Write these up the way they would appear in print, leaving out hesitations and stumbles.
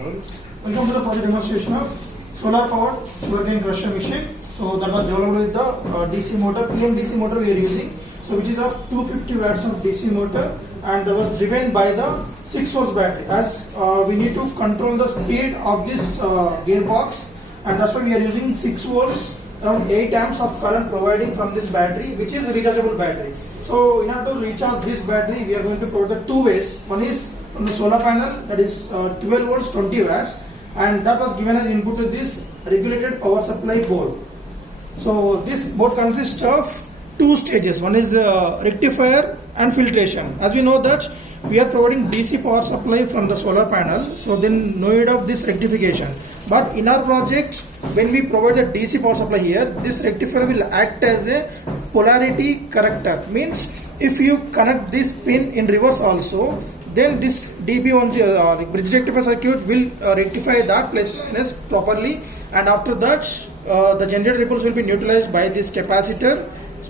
Welcome to the project demonstration of solar powered sugarcane crusher machine. So that was developed with the DC motor, PM DC motor we are using. So which is of 250 watts of DC motor, and that was driven by the 6 volts battery. As we need to control the speed of this gearbox, and that's why we are using 6 volts, around 8 amps of current providing from this battery, which is a rechargeable battery. So in order to recharge this battery, we are going to provide the two ways. One is from the solar panel, that is 12 volts 20 watts, and that was given as input to this regulated power supply board. So this board consists of two stages. One is rectifier and filtration. As we know that we are providing DC power supply from the solar panel, so then no need of this rectification. But in our project, when we provide the DC power supply here, this rectifier will act as a polarity corrector. Means if you connect this pin in reverse also, then this DB10 bridge rectifier circuit will rectify that plus minus properly, and after that the generator ripples will be neutralized by this capacitor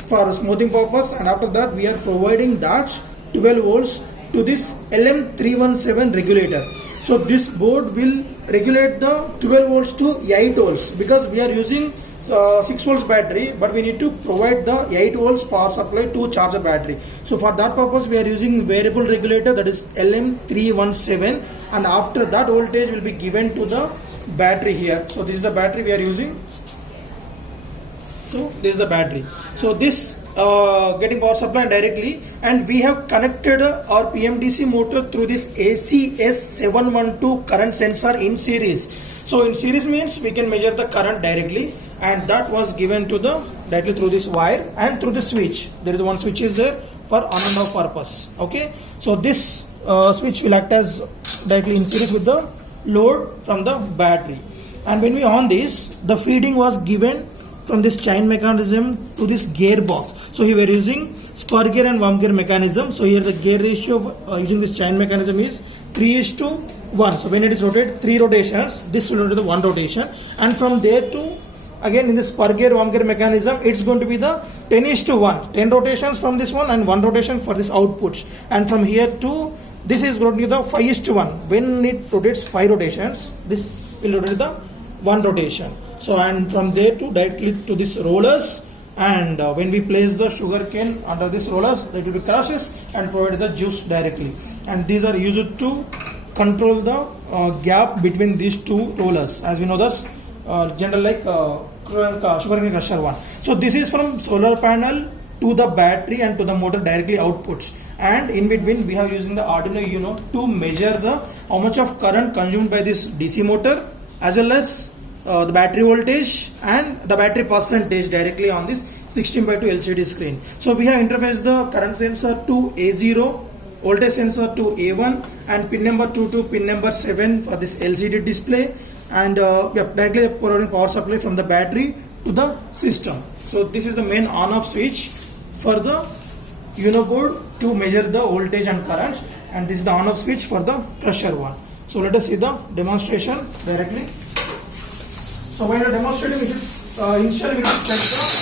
for smoothing purpose, and after that we are providing that 12 volts to this LM317 regulator. So this board will regulate the 12 volts to 8 volts because we are using 6 volts battery, but we need to provide the 8 volts power supply to charge the battery. So for that purpose we are using variable regulator, that is LM317, and after that voltage will be given to the battery here. So this is the battery we are using. So this is the battery. So this getting power supply directly, and we have connected our PMDC motor through this ACS712 current sensor in series. So in series means we can measure the current directly, and that was given to the directly through this wire and through the switch. There is one switch is there for on and off purpose. Okay, so this switch will act as directly in series with the load from the battery, and when we on this, the feeding was given from this chain mechanism to this gearbox. So here we are using spur gear and worm gear mechanism. So here the gear ratio of using this chain mechanism is 3:1. So when it is rotated 3 rotations, this will rotate the 1 rotation, and from there to again in this spur gear worm gear mechanism, it's going to be the 10:1. 10 rotations from this one and 1 rotation for this outputs, and from here to this is going to be the 5:1. When it rotates 5 rotations, this will rotate the 1 rotation. So and from there to directly to this rollers, and when we place the sugar cane under this rollers, it will be crushes and provide the juice directly, and these are used to control the gap between these two rollers. As we know this general like sugar cane crusher one. So this is from solar panel to the battery and to the motor directly outputs, and in between we have using the Arduino Uno to measure the how much of current consumed by this DC motor, as well as the battery voltage and the battery percentage directly on this 16:2 LCD screen. So we have interfaced the current sensor to A0, voltage sensor to A1, and pin number 2 to pin number 7 for this LCD display, and directly providing power supply from the battery to the system. So this is the main on-off switch for the Uno board to measure the voltage and current, and this is the on-off switch for the crusher one. So let us see the demonstration directly. So while demonstrating, it is initially we will check the